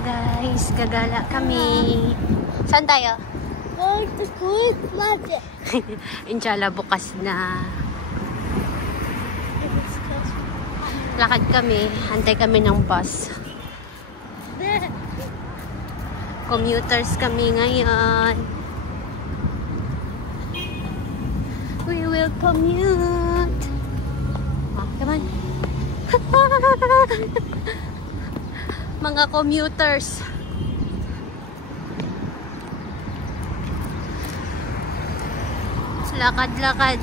Hello guys, gagala kami. Saan tayo? Going to Greek Magic. Inshallah bukas na. Lakad kami, antay kami ng bus. Commuters kami ngayon. We will commute. Oh, come on. Mga commuters. Lakad-lakad.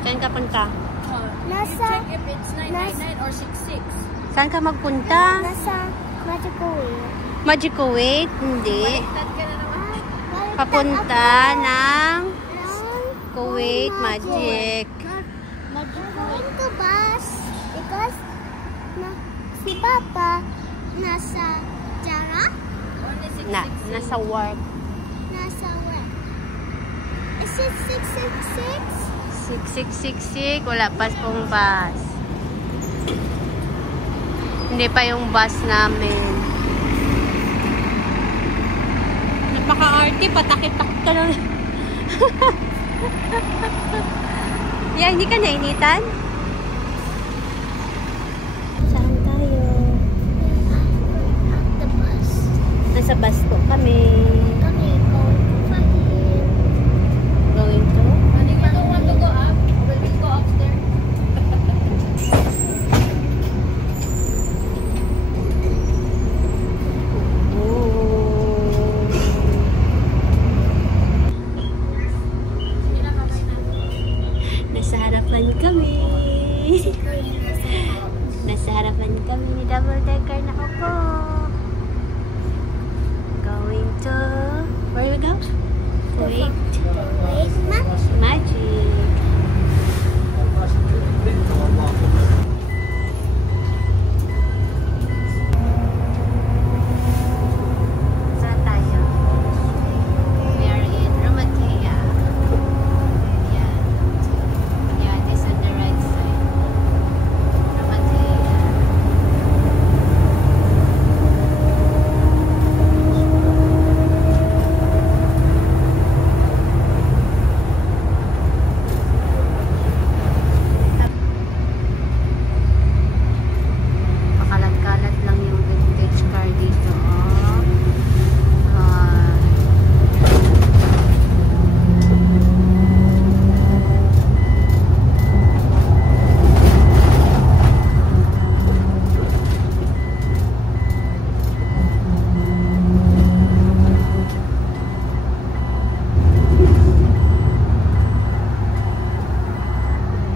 Saan ka punta? Nasa Check if it's 999 or 66. Saan ka magpunta? nasa Magical Way. Magical Way? Hindi. Baliktad ka na naman. Papunta ng Kuwait Magic. Going to bus because si Papa nasa Jara. Only 66. Nasa work. Nasa where? Is it 666? 6666. Wala pa pong bus. Hindi pa yung bus namin. Napaka-arty. Patakit-takit ka lang. Yeah, hindi ka nainitan? Saan tayo? The bus. Nasa bus po kami. Kami going to Fahim. Going to? Ano you don't want to go up? Will we go upstairs? Nasa harapan kami. Nasa harapan kami ni Double Decker na ako. Going to... Where we go? Kuwait Wait, ma. Magic. Saan tayo? We are in Ramatea. Yeah. Yeah, this on the right side. Ramatea. Pakalat-kalat lang yung vintage car dito. Oh. Ah.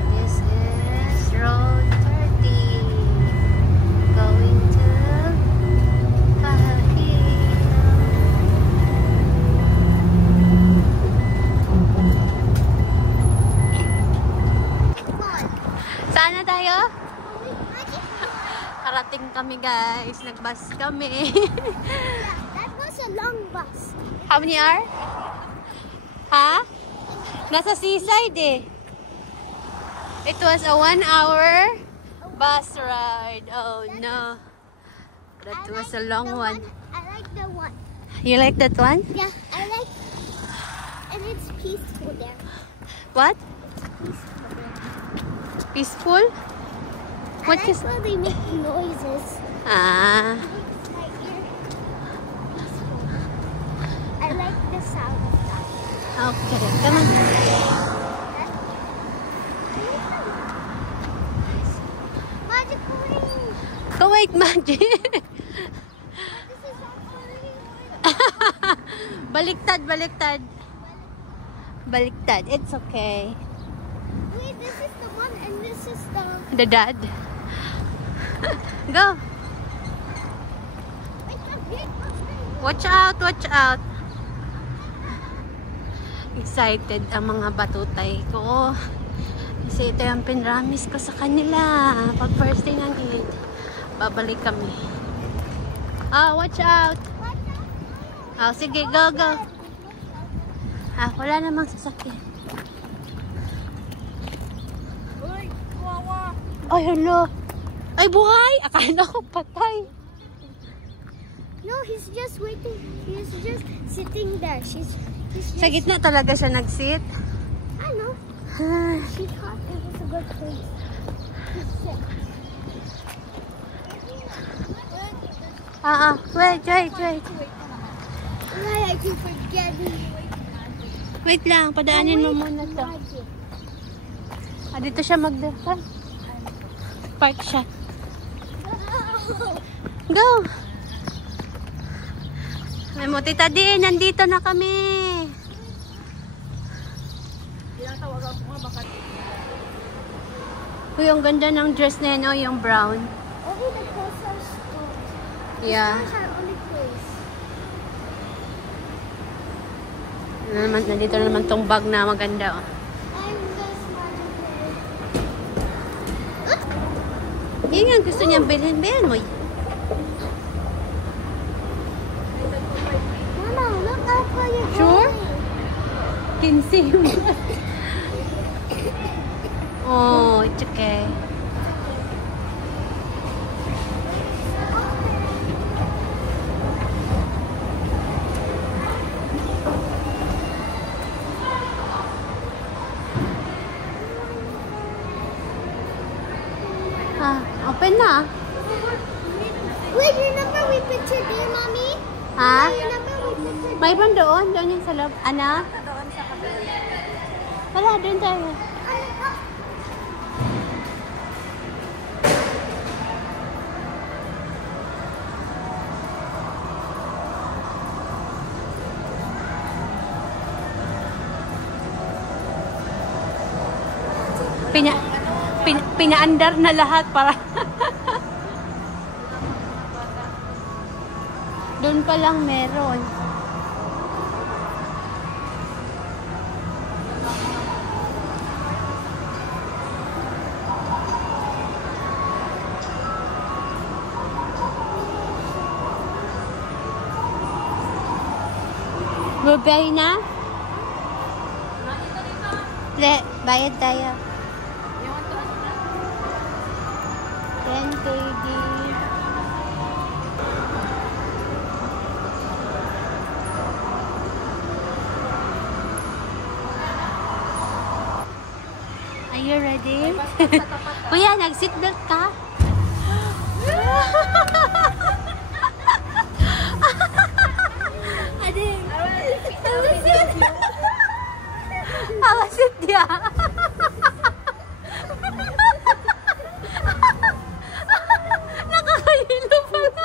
This is Road 30. Going to Fahim. Saan na tayo? Karating kami guys. Nagbus kami. That was a long bus. How many hour? Ha? Nasa seaside eh. It was a 1 hour bus ride. Oh no. That was a long one. I like the one. You like that one? Yeah, I like. And it's peaceful there. What? Peaceful there. Peaceful? What I like is... when they make noises. Ah. Like here. Peaceful. I like the sound of that. Okay. Come on. Magical Way. Kuwait Magic. This is not funny. Baliktad, baliktad. Baliktad. It's okay. Wait, this is the one and this is the... The dad. Go. It's a big one. Watch out, watch out. Excited ang mga batutay ko. Kasi ito yung pinramis ko sa kanila. Pag first day ng Eid, babalik kami. Watch out. Sige, go, go. Wala namang sasakyan. Uy, kawawa. Ay, hello. Ay, buhay! Akala ko patay. No, he's just waiting. He's just sitting there. He's just... Sa gitna talaga siya nag-sit. I know. She thought it was a good place to sit. Wait. Why are you forgetting? Wait lang, padaanin mo muna to. Dito siya magdaan. Park siya. Go! Ay mo, Tita din, nandito na kami. Uy, ang ganda ng dress na yun, oh, yung brown. Only the clothes are stores. Yeah. Stores are only clothes. Nandito na naman tong bag na maganda, oh. I'm the smarter player. Yun nga gusto niyang bilhin. Bilhin mo. Mama, look how far you're Sure? going. 15 yung oh, it's okay. Open na. Wait, remember we pictured there, Mommy? Ha? Remember we pictured May ibang doon. Doon yung sa loob. Ana? Wala, doon tayo. Pinaandar na lahat para doon pa lang meron. Bye na? Bayad tayo. 10 KD. Are you ready? Kuya, nag-seatbelt ka? Ading. Awasit dia. Nakakahilo pala.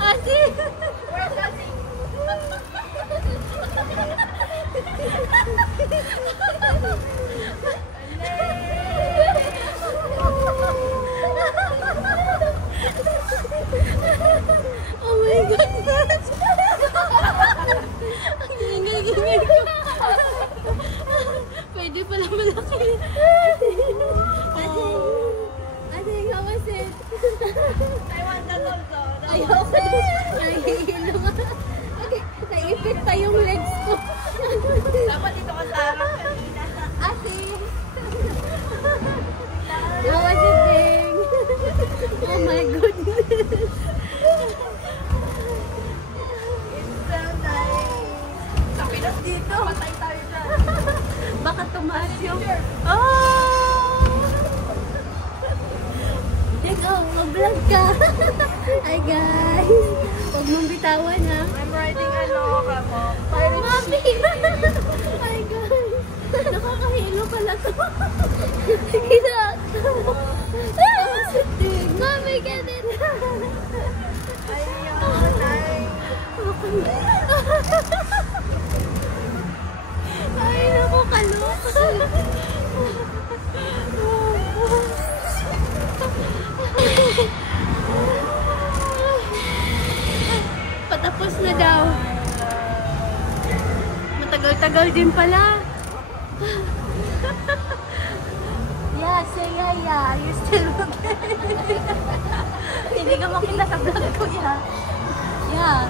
Ate. Where's Ate? Oh my goodness! Ang ingay-ingay ko. Pwede pala malaki. Ate, how was it? I want that also. Ayoko. Nahihilo nga. Okay, naipit pa yung legs ko. Dapat dito ka sa harap kanina. Ate! How was it, Ding? Oh my goodness! It's so nice. Sa Pinas dito. Patay tayo dyan. Baka tumaas yung... Oh! Ikaw, mag-vlog ka. Hi guys! Huwag mong bitawan ha. I'm riding ano kamo. Mami! Hi guys! Nakakahilo pala to. Kita! Mami, get it! Ayun, nice. Ay, naku, kaloka. Patapos na daw. Matagal-tagal din pala. Yeah, say yeah. You still okay? Hindi ka makita sa vlog ko, yeah. Yeah.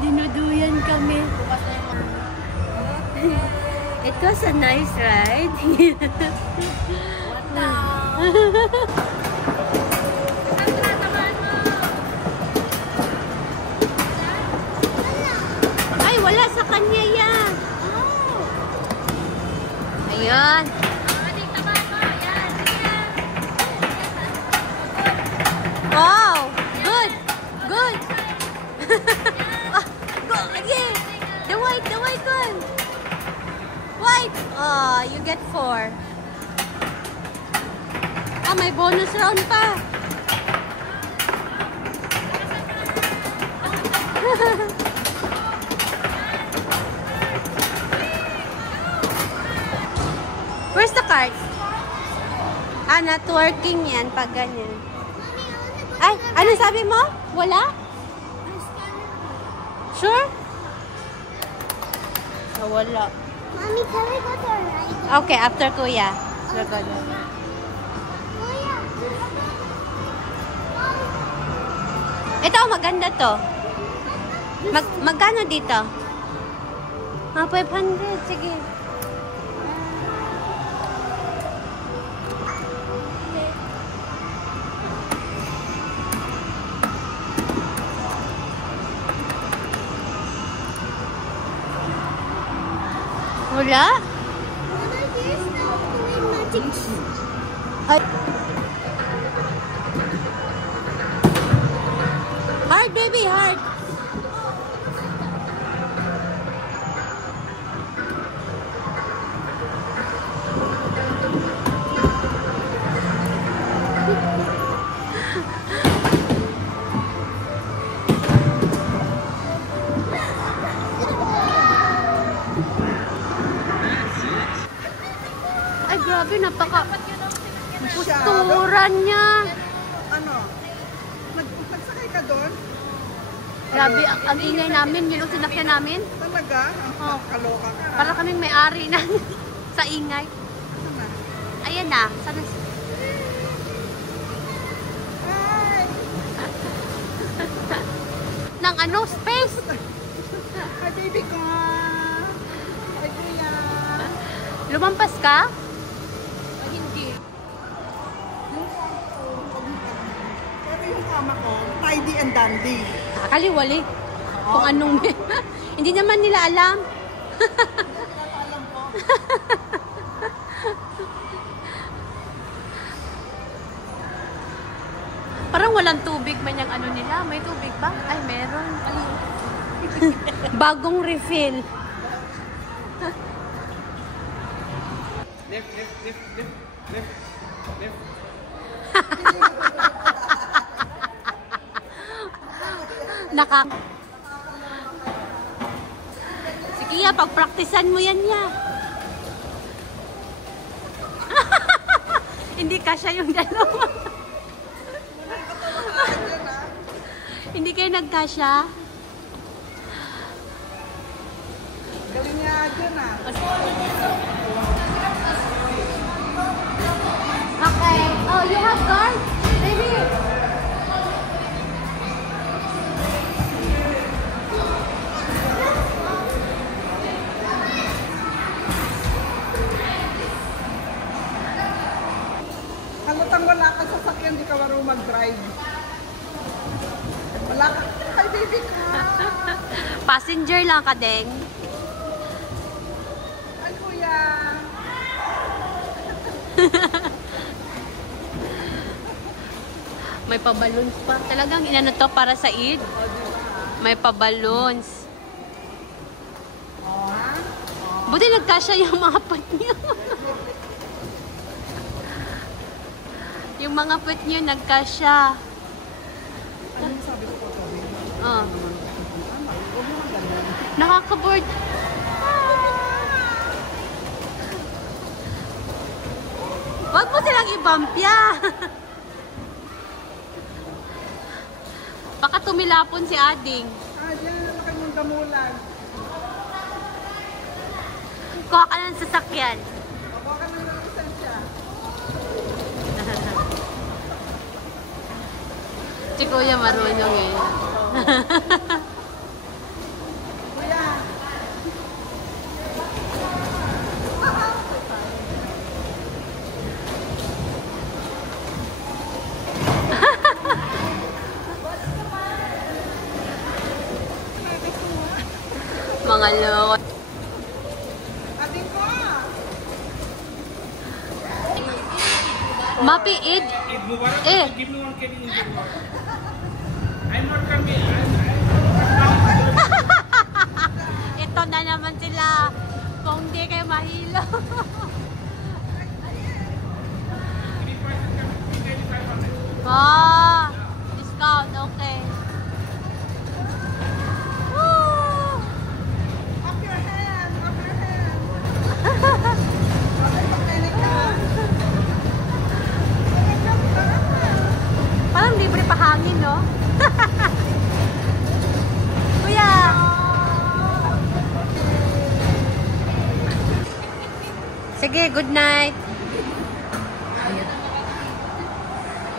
Dinuduyan kami. It was a nice ride. Ay, wala sa kanya yan. Ayan. Wow! Good! Good! Go again! The white one! White! Oh, you get 4. Ah, may bonus round pa. Where's the card? Ah, not working yan pag ganyan. Ay, ano sabi mo? Wala? Sure? Oh, wala. Mommy, can we go to a ride? Okay, after Kuya. We're good. Kuya. Ito, maganda to. Magkano dito? Ah, 500. Sige. Wala? Mama, here's the magic. Ay. Hard, baby, hard. Ay, grabe, napaka pusturan niya. Ano? Nagsakay ka doon? Grabe, ang ingay namin, yun ang sinakyan namin. Talaga? Oh. Kaloka ka. Para kaming may-ari na sa ingay. Ayan na. Sana... Ay! Nang ano, space. Ay, baby ko! Ay, kuya! Lumampas ka? Ay, hindi. Pero yung kama ko, tidy and dandy. Kaliwali. Kung anong... hindi naman nila alam. Alam ko. Parang walang tubig man yung ano nila. May tubig ba? Ay, meron. Bagong refill. Naka... Sige ya, pagpraktisan mo yan ya. Hindi kasya yung dalawa. Hindi kayo nagkasya? Galing niya dyan ah. Okay. Oh, you have card? Baby. Halutang wala ka sa sakyan, di ka marunong mag-drive. Wala ka. Ay, baby ko! Passenger lang ka, Deng. Ay, kuya! May pa-balloons pa. Talagang inano to para sa Eid. May pa-balloons. Oh, ha? Buti nagkasya yung mga put niyo. Yung mga put niyo nagkasya. Ano sabi ko po? Oh. Nakaka-board. Wag mo silang i-bump ya. Baka tumilapon si Ading. Ah, dyan na naman kanyang gamulan. Kuha ka ng sasakyan. Ako ka nang lisensya. Si Kuya marunong eh. Mga loko. Mapi Eid. Eh. Give me one kg. I'm not coming. Ito na naman sila. Kung di kayo mahilo. Ah, discount, okay. Woo! Up your hand! Up your hand! Parang libre pa hangin, no? Kuya! Sige, good night.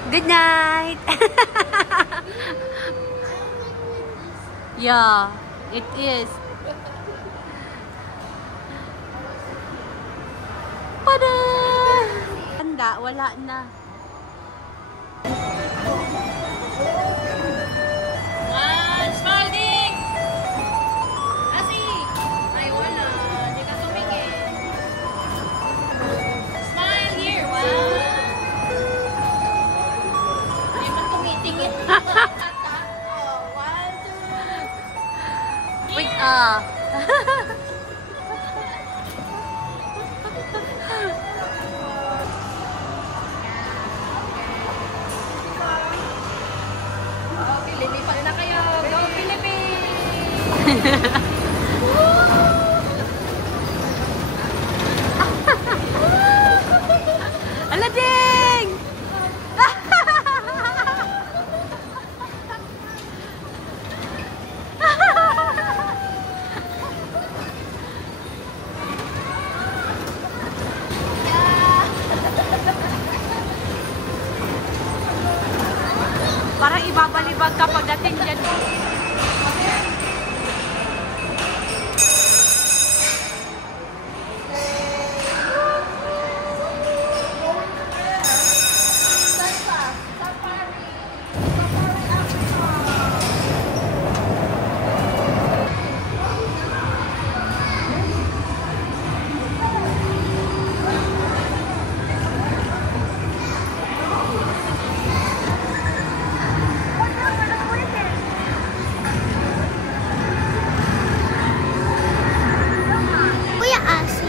Good night. Yeah, it is. Pada! Handa, wala na. Spalding! Asi! Ay, wala. Hindi ka tumingin. Smile here. Wow! Hindi man tumitingin. One, two. Wait, Okay, lilipat na kayo. Go Philippines! Alading! Parang ibabalibag ka pagdating dyan. Kuya Asi.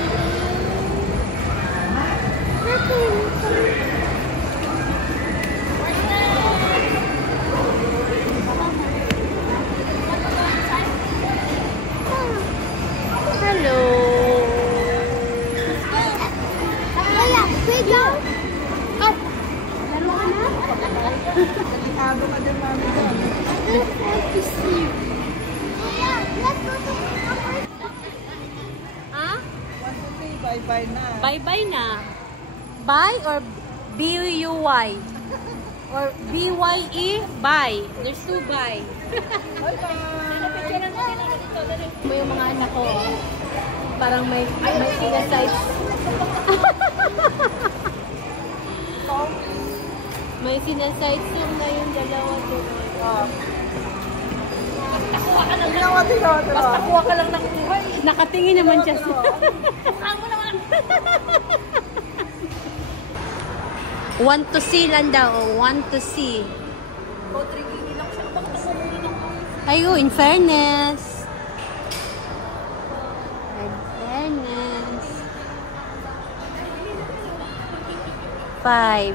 Hello! Kuya, wait lang. Oh, Lalo ka na? Delikado ka din, mami. Kuya, let's go to Ha? 1, 2, 3, bye-bye na. Bye-bye na. Bye or B-U-Y? Or B-Y-E? Bye. There's two bye. Mo yung mga anak ko. Parang may sinasites. May sinasites na yung dalawa doon. Basta kuha ka lang ng buhay. Nakatingin naman siya. Amo naman. Want to see lang daw. Want to see. Potrigini lang siya. Bakit ako muli ng Ayo, in fairness. In fairness. 5.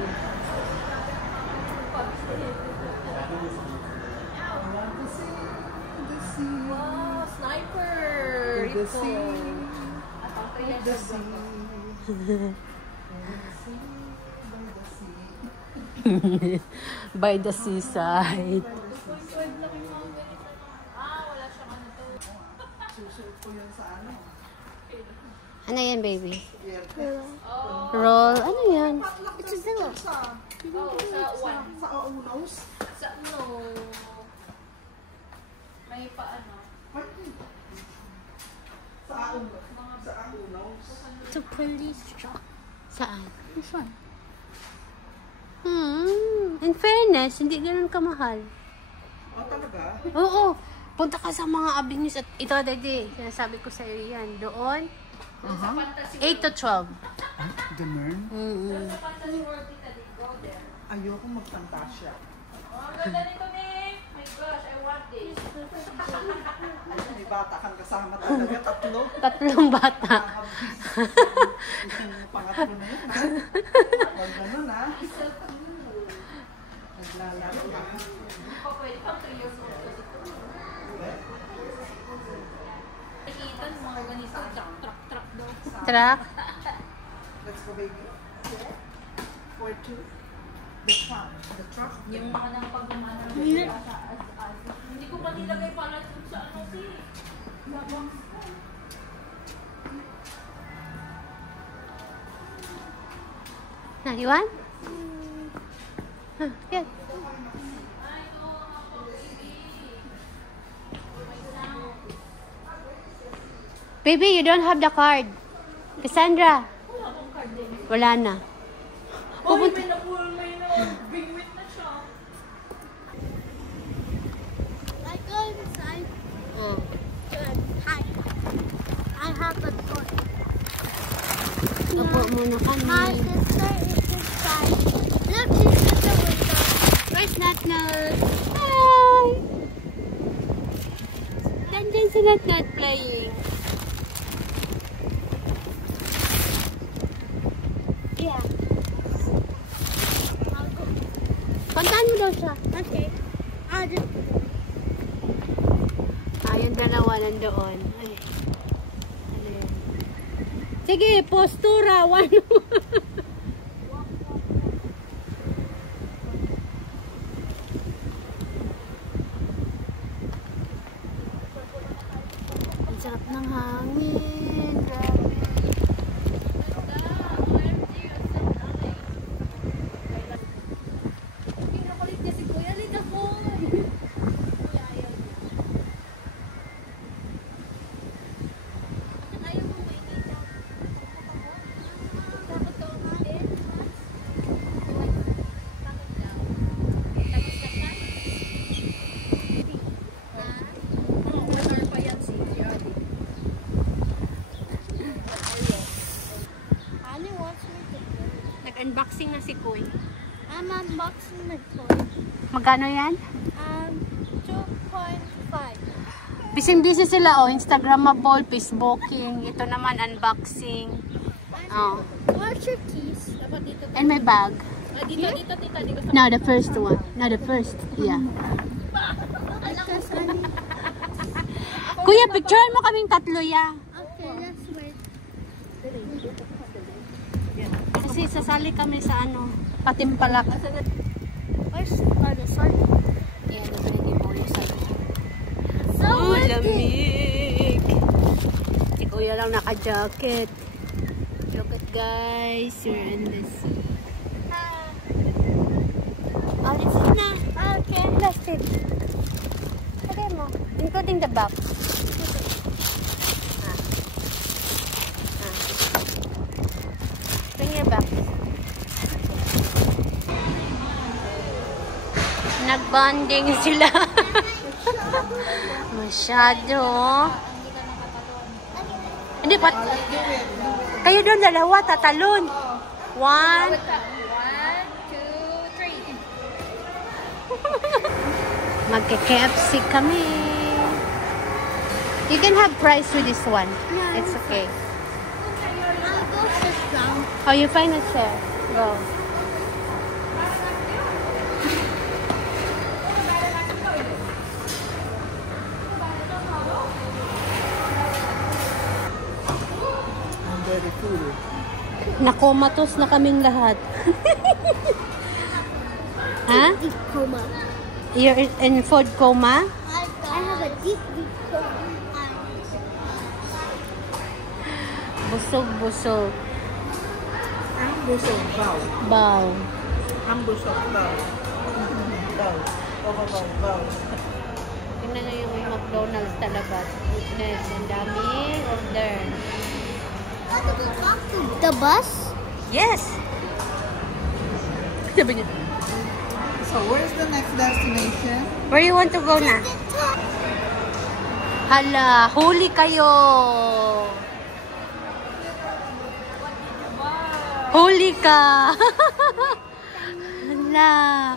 Wow, sniper! The sea. The sea. By the seaside. Wala siyang ano to. Susuot ko yun sa ano. Ano yan, baby? Roll. Ano yan? It's a zilla. May paano? It's a police truck. Saan? This one. In fairness, hindi ganun kamahal. Talaga? Oo. Punta ka sa mga avenues at ito, Daddy. Sinasabi ko sa iyo yan. Doon, 8 to 12. Ganun? Sa Fantasy World, tita, go there. Ayoko magfantasya. Oh, ang ganda nito, Nick. My gosh, I want this. May bata kang kasama talaga, tatlo. Tatlong bata. Yung pangatlo na yun, ha? Huwag ganun, ha? Naglalaro, ha? Hindi pa pwede pang 3 years old. Nakikita ng mga ganito, truck daw. Truck. Let's go, baby. 4-2. The truck. The truck. Yung mga nang pagmamana ng hindi ko pa nilagay pala sa ano si. Labang. You want? Good. Baby, you don't have the card. Cassandra. Wala na. Oy, may big win na siya. I go inside. Oh. Good. Hi. I have a toy. Upo muna My kami. sister is inside. Look, she's in the window. Where's Natnat? Hi! Nandyan si Natnat playing. Yeah. I'll go. Puntahan mo daw siya. Okay. I'll just. Yung dalawa nandoon. Ay. Ano yun? Sige, postura. One. Ang sarap ng hangin. Grabe. Pinapalit niya si Kuya. Lita ko. Annie wants me to play. Nag-unboxing na si Kuy. I'm unboxing my toy. Magkano yan? 2.5. Busy sila, oh. Instagrammable, Facebooking. Ito naman, unboxing. Oh. Where's your keys? Dapat dito. And my bag. Dito, tita. Dito sa No, the first one. No, the first. Yeah. Because Annie. Kuya, picturean mo kaming tatlo, ya. Okay, let's wait. Kasi sasali kami sa ano, Patimpalak. Where's the sun? Ayan, nabili mo yung sayo. So Oh, windy. lamig. Si Kuya lang naka-jacket. Look at guys, you're in the sea. Oh, this is na. Okay. Plastic. Lagay mo. Including the back. Bring your back. Nag-bonding sila. Masyado. Hindi pa. Kayo doon dalawa tatalon. 1. 1, 2, 3. Magka-KFC kami. You can have fries with this one. Yeah. It's okay. I'll go sit down. Oh, you find a chair. Go. I'm very full. Nakomatos na kaming lahat. Ha? Deep coma. You're in food coma? I have a deep coma. Busog-busog. Ang busog, baw. Baw. Ang busog, baw. Baw. Baw. Tingnan nyo yung McDonald's talaga. Goodness, ang dami order. The bus? Yes! Sabi niya, So, where's the next destination? where you want to go na? Hala, huli kayo! Huli ka! Hala!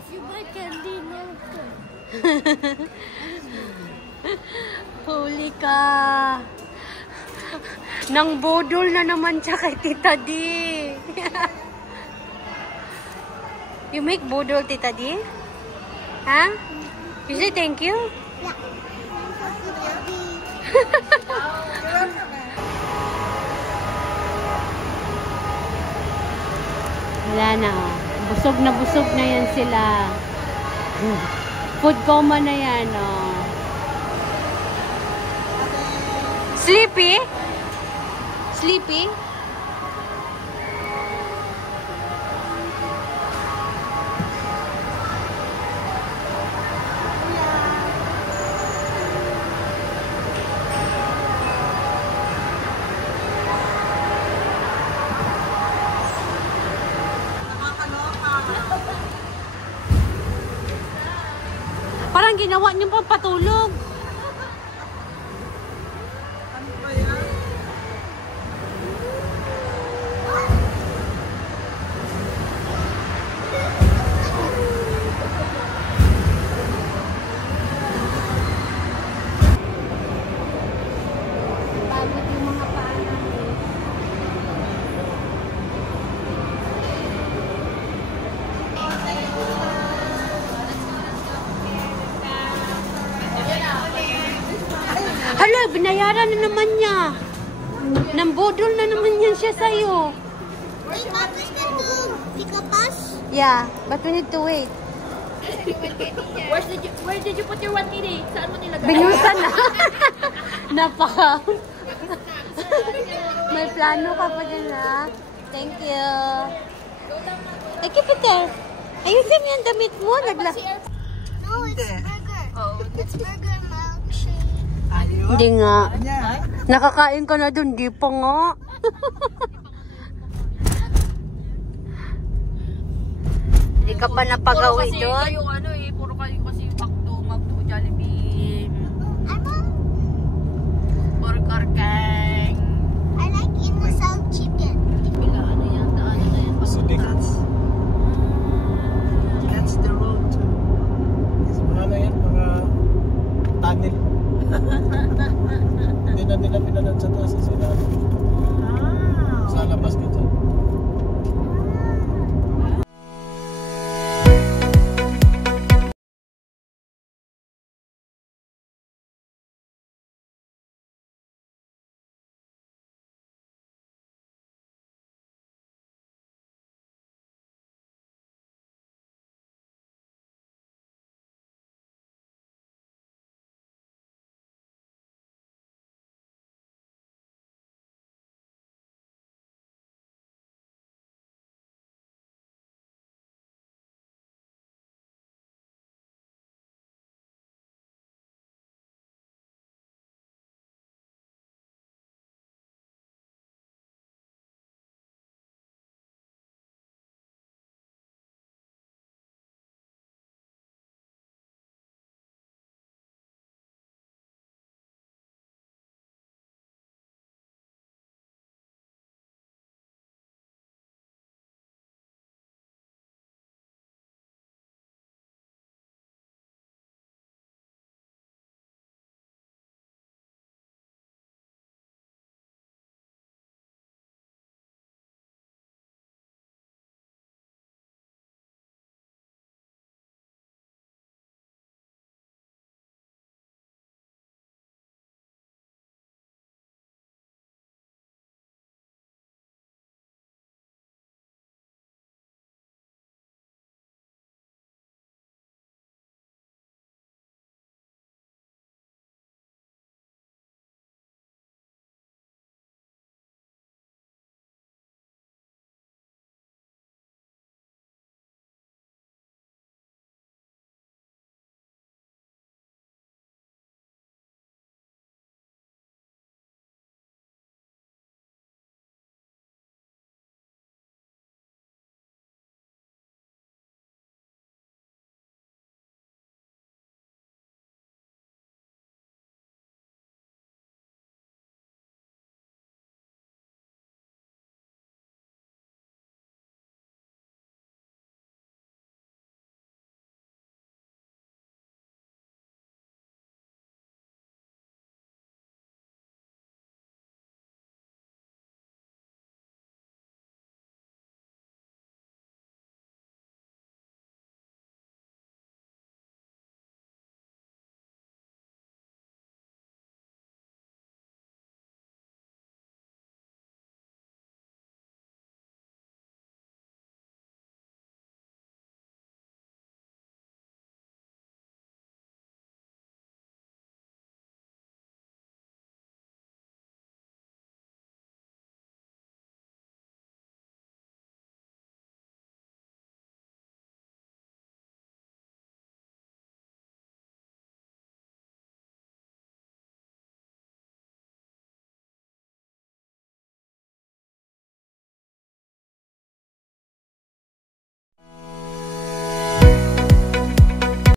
You buy candy now. Huli ka! Nang bodol na naman siya kay Tita D. You make bodol, Tita D? Ha? You say thank you? Yeah. Wala na. Busog na yan sila. Food coma na yan, oh. Sleepy? Sleepy? Parang ginawa niyo pang patulog. Ano ba yan? Pagod yung mga paa natin. Hala, binayaran na naman niya. Nambodol na naman yan siya sa'yo. Wait, what is the do? Pick a bus? Yeah, but we need to wait. Where did you put your 180? Saan mo nilagay? Binusan na. Napaka. May plano ka pa dyan, ha? Thank you. Eh, keep it there. Ayusin mo yung damit mo. Nagla. No, it's burger. It's burger milkshake. Ayun. Hindi nga. Yan. Nakakain ka na dun. Di pa nga. Hindi ka pa napagawi Kasi doon. yung ano